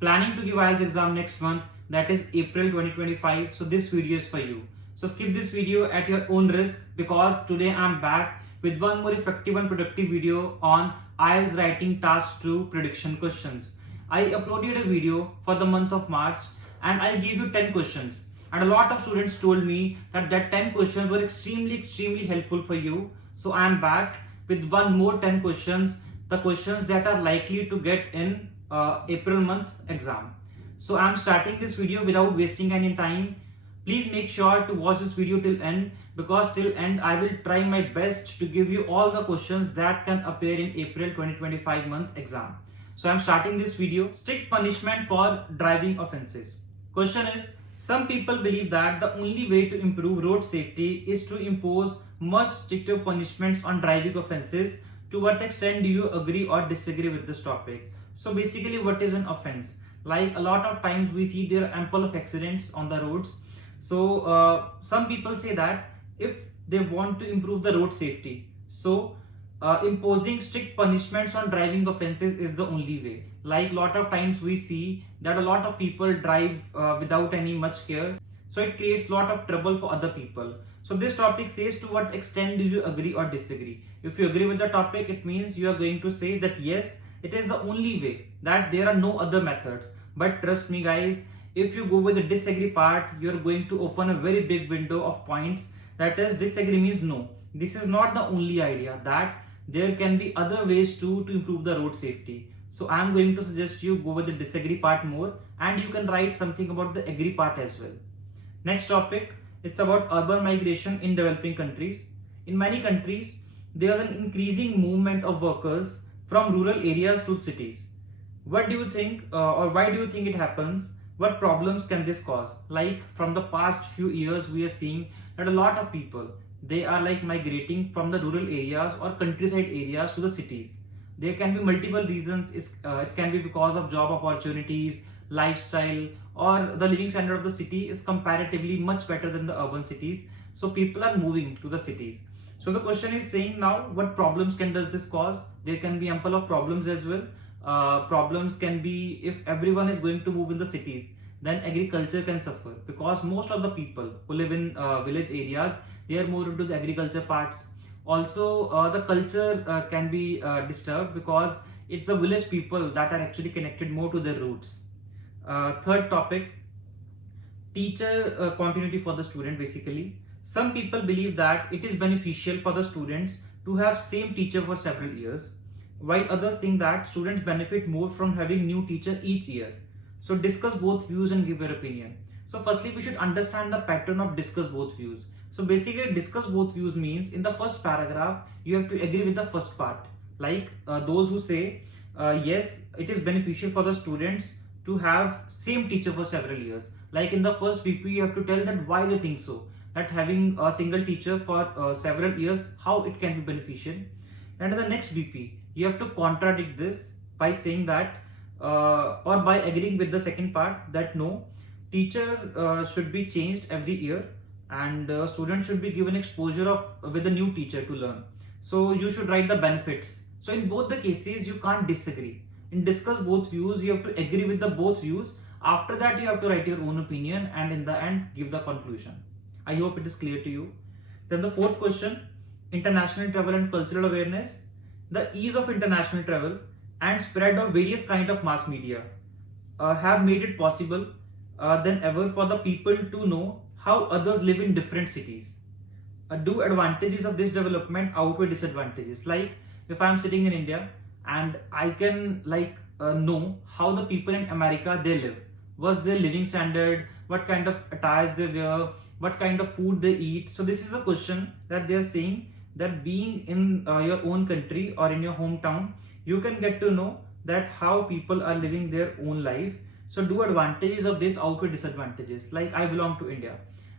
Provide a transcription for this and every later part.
planning to give IELTS exam next month, that is April 2025. So this video is for you. So skip this video at your own risk, because today I'm back with one more effective and productive video on IELTS Writing Task 2 prediction questions. I uploaded a video for the month of March and I gave you 10 questions. And a lot of students told me that 10 questions were extremely helpful for you. So I am back with one more 10 questions, the questions that are likely to get in April month exam. So I am starting this video without wasting any time. Please make sure to watch this video till end, because till end I will try my best to give you all the questions that can appear in April 2025 month exam. So I am starting this video. Strict punishment for driving offences. Question is, some people believe that the only way to improve road safety is to impose much stricter punishments on driving offences. To what extent do you agree or disagree with this topic? So basically, what is an offence? Like a lot of times we see there are ample of accidents on the roads. So some people say that if they want to improve the road safety, so imposing strict punishments on driving offences is the only way. Like a lot of times we see that a lot of people drive without any much care. So it creates a lot of trouble for other people. So this topic says, to what extent do you agree or disagree? If you agree with the topic, it means you are going to say that yes, it is the only way, that there are no other methods. But trust me guys, if you go with the disagree part, you are going to open a very big window of points. That is, disagree means no, this is not the only idea, that there can be other ways to improve the road safety. So I am going to suggest you go with the disagree part more, and you can write something about the agree part as well. Next topic, it's about urban migration in developing countries. In many countries, there is an increasing movement of workers from rural areas to cities. What do you think, or why do you think it happens? What problems can this cause? Like from the past few years, we are seeing that a lot of people, they are like migrating from the rural areas or countryside areas to the cities. There can be multiple reasons. It can be because of job opportunities, lifestyle, or the living standard of the city is comparatively much better than the urban cities. So people are moving to the cities. So the question is saying now, what problems does this cause? There can be ample of problems as well. Problems can be, if everyone is going to move in the cities, then agriculture can suffer, because most of the people who live in village areas, they are more into the agriculture parts. Also the culture can be disturbed, because it's the village people that are actually connected more to their roots. Third topic, teacher continuity for the student. Basically, some people believe that it is beneficial for the students to have same teacher for several years, while others think that students benefit more from having new teacher each year. So discuss both views and give your opinion. So firstly, we should understand the pattern of discuss both views. So basically, discuss both views means in the first paragraph, you have to agree with the first part. Like those who say, yes, it is beneficial for the students to have same teacher for several years. Like in the first BP, you have to tell that why they think so, that having a single teacher for several years, how it can be beneficial. And in the next BP, you have to contradict this by saying that, or by agreeing with the second part, that no, teacher should be changed every year, and students should be given exposure with a new teacher to learn. So you should write the benefits. So in both the cases, you can't disagree. In discuss both views, you have to agree with the both views. After that, you have to write your own opinion, and in the end, give the conclusion. I hope it is clear to you. Then the fourth question, international travel and cultural awareness. The ease of international travel and spread of various kind of mass media have made it possible than ever for the people to know how others live in different cities. Do advantages of this development outweigh disadvantages? Like if I'm sitting in India and I can know how the people in America they live, what's their living standard, what kind of attires they wear, what kind of food they eat. So this is the question that they are saying, that being in your own country or in your hometown, you can get to know that how people are living their own life. So do advantages of this outweigh disadvantages? Like I belong to India,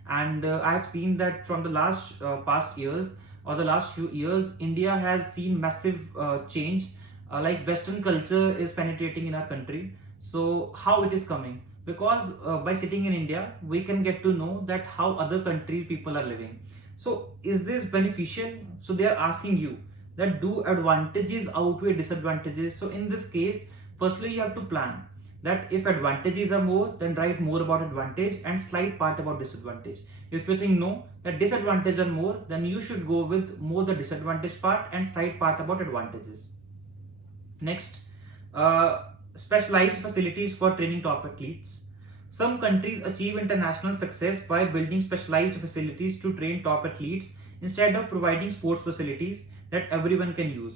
and I have seen that from the last past years or the last few years, India has seen massive change. Like Western culture is penetrating in our country. So how it is coming? Because by sitting in India, we can get to know that how other countries people are living. So is this beneficial? So they are asking you that do advantages outweigh disadvantages? So in this case, firstly you have to plan that if advantages are more, then write more about advantage and slight part about disadvantage. If you think no, that disadvantages are more, then you should go with more the disadvantage part and slight part about advantages. Next, specialized facilities for training top athletes. Some countries achieve international success by building specialized facilities to train top athletes instead of providing sports facilities that everyone can use.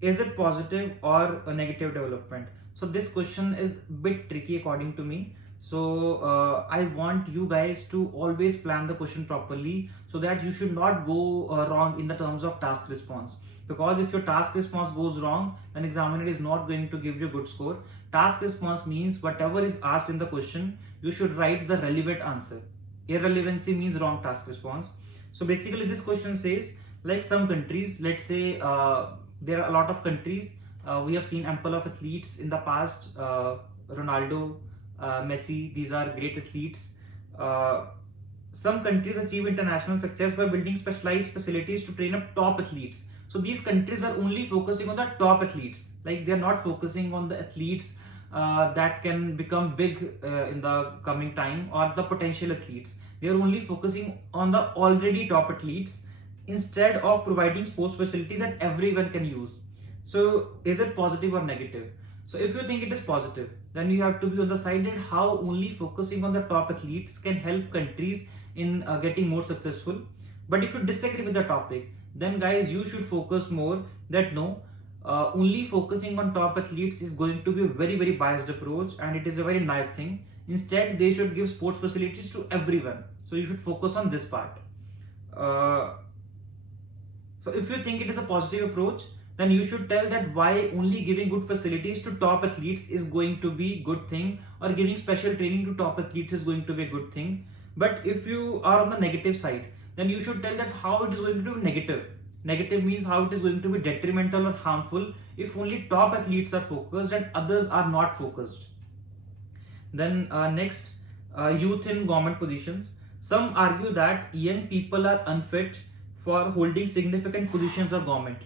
Is it positive or a negative development? So this question is a bit tricky according to me. So I want you guys to always plan the question properly so that you should not go wrong in the terms of task response. Because if your task response goes wrong, then examiner is not going to give you a good score. Task response means whatever is asked in the question, you should write the relevant answer. Irrelevancy means wrong task response. So basically this question says, like some countries, let's say there are a lot of countries, we have seen ample of athletes in the past, Ronaldo, Messi, these are great athletes. Some countries achieve international success by building specialized facilities to train up top athletes. So these countries are only focusing on the top athletes, like they are not focusing on the athletes that can become big in the coming time, or the potential athletes. They are only focusing on the already top athletes instead of providing sports facilities that everyone can use. So is it positive or negative? So if you think it is positive, then you have to be on the side that how only focusing on the top athletes can help countries in getting more successful. But if you disagree with the topic, then guys, you should focus more that no, only focusing on top athletes is going to be a very biased approach, and it is a very naive thing. Instead, they should give sports facilities to everyone. So you should focus on this part. So if you think it is a positive approach, then you should tell that why only giving good facilities to top athletes is going to be good thing, or giving special training to top athletes is going to be a good thing. But if you are on the negative side, then you should tell that how it is going to be negative. Negative means how it is going to be detrimental or harmful if only top athletes are focused and others are not focused. Then next, youth in government positions. Some argue that young people are unfit for holding significant positions of government.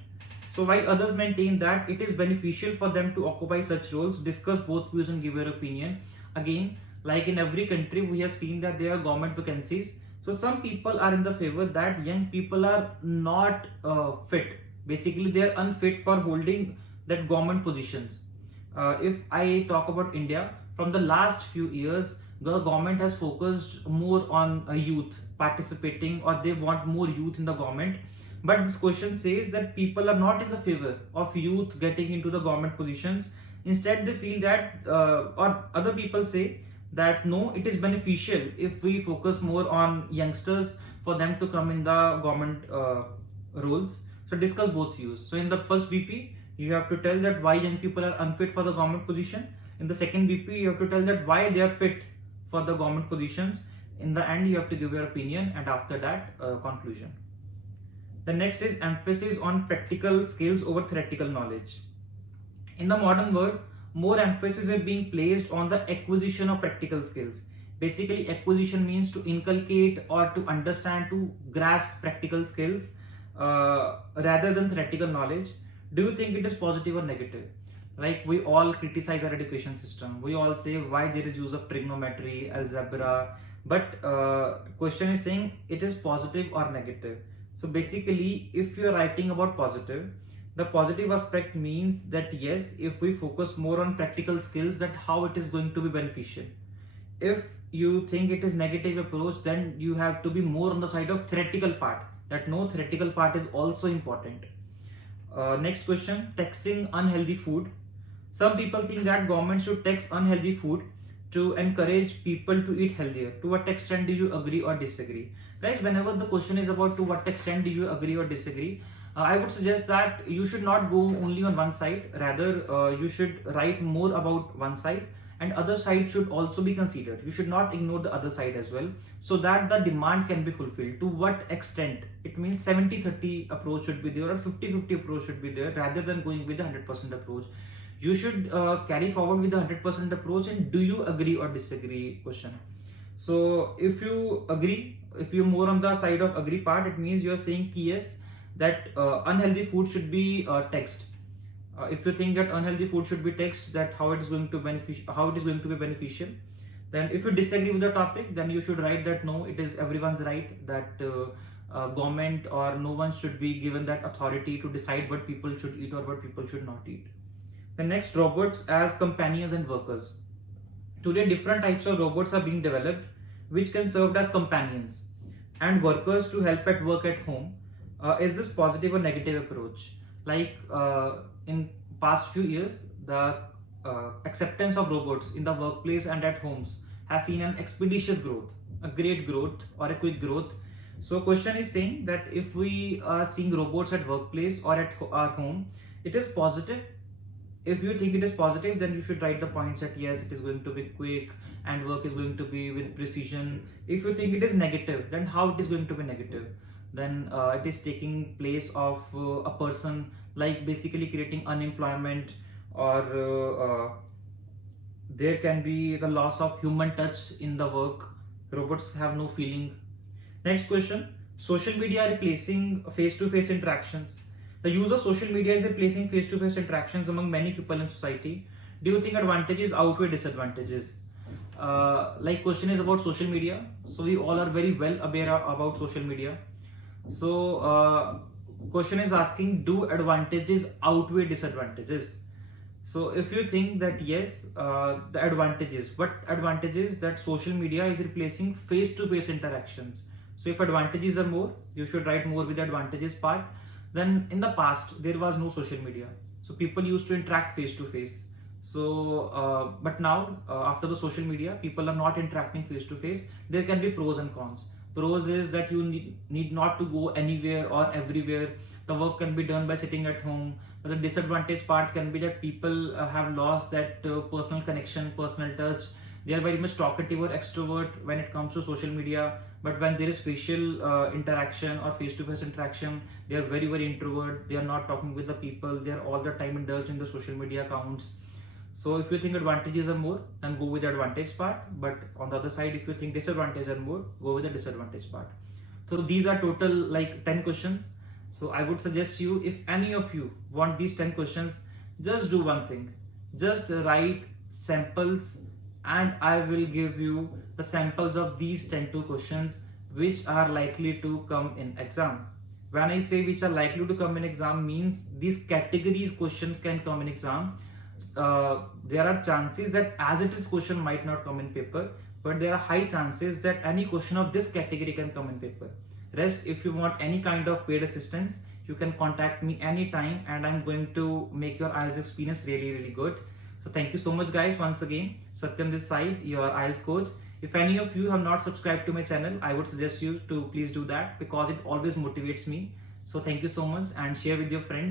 So while others maintain that it is beneficial for them to occupy such roles, discuss both views and give your opinion. Again, like in every country, we have seen that there are government vacancies. So some people are in the favor that young people are not fit. Basically, they are unfit for holding that government positions. If I talk about India, from the last few years, the government has focused more on youth participating, or they want more youth in the government. But this question says that people are not in the favor of youth getting into the government positions. Instead, they feel that, or other people say that no, it is beneficial if we focus more on youngsters for them to come in the government roles. So discuss both views. So in the first BP, you have to tell that why young people are unfit for the government position. In the second BP, you have to tell that why they are fit for the government positions. In the end, you have to give your opinion, and after that, conclusion. The next is emphasis on practical skills over theoretical knowledge. In the modern world, more emphasis is being placed on the acquisition of practical skills. Basically, acquisition means to inculcate or to understand, to grasp practical skills rather than theoretical knowledge. Do you think it is positive or negative? Like, we all criticize our education system. We all say why there is use of trigonometry, algebra, but question is saying it is positive or negative. So basically, if you are writing about positive, the positive aspect means that yes, if we focus more on practical skills, that how it is going to be beneficial. If you think it is negative approach, then you have to be more on the side of theoretical part, that no, theoretical part is also important. Next question, taxing unhealthy food. Some people think that government should tax unhealthy food to encourage people to eat healthier. To what extent do you agree or disagree? Guys, whenever the question is about to what extent do you agree or disagree, I would suggest that you should not go only on one side. Rather, you should write more about one side, and other side should also be considered. You should not ignore the other side as well, so that the demand can be fulfilled. To what extent? It means 70-30 approach should be there, or 50-50 approach should be there, rather than going with the 100% approach. You should carry forward with the 100% approach, and do you agree or disagree question. So if you agree, if you're more on the side of agree part, it means you're saying yes, that unhealthy food should be taxed. If you think that unhealthy food should be text, that how it is going to be beneficial. Then if you disagree with the topic, then you should write that no, it is everyone's right, that government or no one should be given that authority to decide what people should eat or what people should not eat. The next, robots as companions and workers. Today different types of robots are being developed which can serve as companions and workers to help at work at home. Is this positive or negative approach? Like in past few years, the acceptance of robots in the workplace and at homes has seen an expeditious growth, a great growth or a quick growth. So question is saying that if we are seeing robots at workplace or at our home, it is positive. If you think it is positive, then you should write the points that yes, it is going to be quick and work is going to be with precision. If you think it is negative, then how it is going to be negative? Then it is taking place of a person, like basically creating unemployment, or there can be the loss of human touch in the work. Robots have no feeling. Next question, social media replacing face-to-face interactions. The use of social media is replacing face-to-face interactions among many people in society. Do you think advantages outweigh disadvantages? Like question is about social media. So we all are very well aware about social media. So question is asking, do advantages outweigh disadvantages? So if you think that yes, the advantages, what advantages? That social media is replacing face-to-face interactions. So if advantages are more, you should write more with the advantages part. Then in the past there was no social media, so people used to interact face-to-face. So but now after the social media, people are not interacting face-to-face. There can be pros and cons. Pros is that you need not to go anywhere or everywhere. The work can be done by sitting at home. But the disadvantage part can be that people have lost that personal connection, personal touch. They are very much talkative or extrovert when it comes to social media. But when there is facial interaction or face-to-face interaction, they are very, very introvert. They are not talking with the people. They are all the time indulged in the social media accounts. So if you think advantages are more, then go with the advantage part. But on the other side, if you think disadvantages are more, go with the disadvantage part. So these are total like 10 questions. So I would suggest you, if any of you want these 10 questions, just do one thing. Just write samples and I will give you the samples of these 10 questions which are likely to come in exam. When I say which are likely to come in exam, means these categories question can come in exam. There are chances that as it is question might not come in paper, but there are high chances that any question of this category can come in paper. Rest, if you want any kind of paid assistance, you can contact me anytime and I'm going to make your IELTS experience really, really good. So thank you so much guys. Once again, Satyam this side, your IELTS coach. If any of you have not subscribed to my channel, I would suggest you to please do that because it always motivates me. So thank you so much and share with your friends.